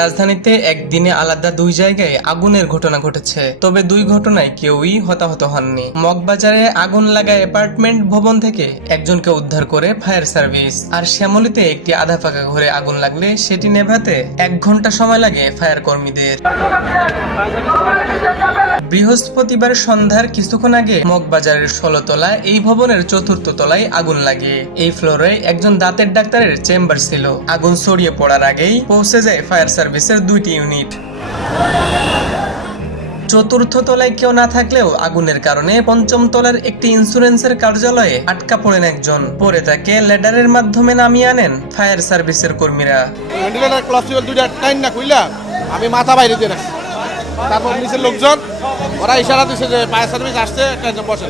রাজধানীতে একদিনে আলাদা দুই জায়গায় আগুনের ঘটনা ঘটেছে, তবে দুই ঘটনায় কেউই হতাহত হননি। মগবাজারে আগুন লাগা অ্যাপার্টমেন্ট ভবন থেকে একজনকে উদ্ধার করে ফায়ার সার্ভিস। আর শ্যামলীতে একটি আধা পাকা ঘরে আগুন লাগলে সেটি নেভাতে 1 ঘন্টা সময় লাগে ফায়ার কর্মীদের। বৃহস্পতিবার সন্ধ্যার কিছুক্ষণ আগে মগবাজারের 16 তলা এই ভবনের 4র্থ তলায় আগুন লাগে। এই ফ্লোরে একজন দাঁতের ডাক্তারের চেম্বার ছিল। আগুন ছড়িয়ে পড়ার আগেই পৌঁছে যায় ফায়ার সার্ভিসের 2টি ইউনিট। 4র্থ তলায় কেউ না থাকলেও আগুনের কারণে 5ম তলার একটি ইন্স্যুরেন্সের কার্যালয়ে আটকা পড়েন একজন। পরে তাকে ল্যাডারের মাধ্যমে নামিয়ে আনেন ফায়ার সার্ভিসের কর্মীরা। আমি মাথা বাইরে দিয়ে রাখছি, তারপর নিচের লোকজন ওরা ইশারা দিচ্ছে যে ফায়ার সার্ভিস আসছে, বসে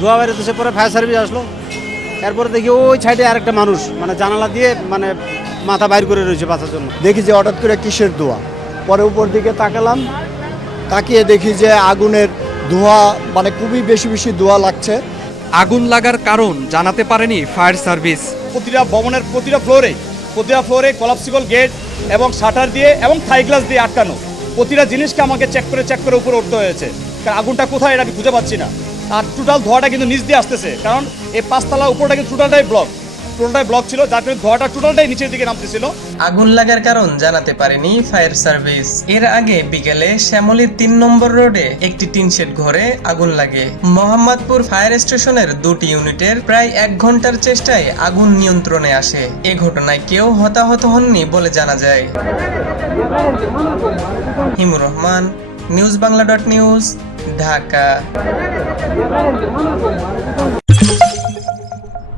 ধোয়া বাইরে দিচ্ছে। পরে ফায়ার সার্ভিস আসলো, এরপরে দেখি ওই সাইডে আরেকটা মানুষ মানে জানালা দিয়ে মানে মাথা বাইর করে রয়েছে বাঁচার জন্য। দেখি যে হঠাৎ করে কিসের ধোঁয়া, পরে উপর দিকে তাকালাম, তাকিয়ে দেখি যে আগুনের ধোঁয়া মানে খুবই বেশি বেশি ধোঁয়া লাগছে। আগুন লাগার কারণ জানাতে পারেনি ফায়ার সার্ভিস। প্রতিটা ভবনের প্রতিটা ফ্লোরে কলাপসিবল গেট এবং শাটার দিয়ে এবং থাই গ্লাস দিয়ে আটকানো। প্রতিটা জিনিসকে আমাকে চেক করে উপরে উঠতে হয়েছে, কারণ আগুনটা কোথায় এটা আমি খুঁজে পাচ্ছি না। আর টোটাল ধোঁয়াটা কিন্তু নিচ দিয়ে আসতেছে, কারণ এই 5 তলা উপরটা কিন্তু টোটালটাই ব্লক ছিল, যার কারণে ধোঁয়াটা টোটালটাই নিচের দিকে নামতেছিল। আগুন লাগার কারণ জানাতে পারেনি ফায়ার সার্ভিস। এর আগে বিকেলে শ্যামলীর 3 নম্বর রোডে একটি টিনশেড ঘরে আগুন লাগে। মোহাম্মদপুর ফায়ার স্টেশনের 2টি ইউনিটের প্রায় 1 ঘন্টার চেষ্টায় আগুন নিয়ন্ত্রণে আসে। এ ঘটনায় কেউ হতাহত হননি বলে জানা যায়। হিমুর রহমান, নিউজ বাংলা .নিউজ, ঢাকা।